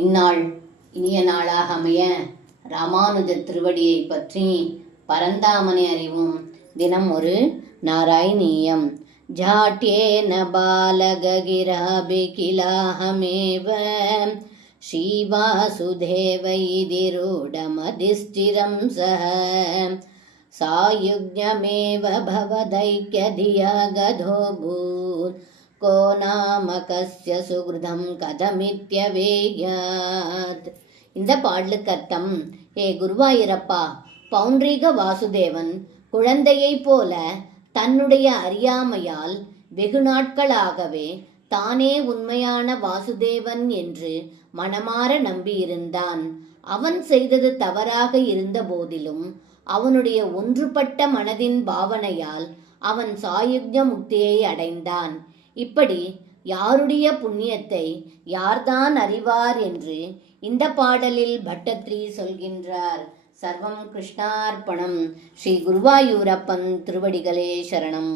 இந்நாள் இனிய நாளாக அமைய ராமானுஜ திருவடியை பற்றி பரந்தாமனை அறிவும் தினம் ஒரு நாராயணீயம். ஜாட்யேன பாலகிராபிகிலாஹமேவ ஸ்ரீவாசுதேவ இதி ரூடமதிஸ்திரம் சஹ சாயுஜ்ஞமேவ பவதைக்யதியா கதோபூத் கோ நாம கஸ்ய சுக்ருதம் கதமித்யவேயாத். இந்த பாடலுக்கு அர்த்தம்: ஏ குருவாயூரப்பா, பௌண்டரீக வாசுதேவன் குழந்தையைப் போல தன்னுடைய அறியாமையால் வெகு நாட்களாகவே தானே உண்மையான வாசுதேவன் என்று மனமாற நம்பியிருந்தான். அவன் செய்தது தவறாக இருந்த போதிலும் அவனுடைய ஒன்றுபட்ட மனதின் பாவனையால் அவன் சாயுஜ்ய முக்தியை அடைந்தான். இப்படி யாருடைய புண்ணியத்தை யார்தான் அறிவார் என்று இந்த பாடலில் பட்டத்ரி சொல்கின்றார். சர்வம் கிருஷ்ணார்ப்பணம். ஸ்ரீ குருவாயூரப்பன் திருவடிகளே சரணம்.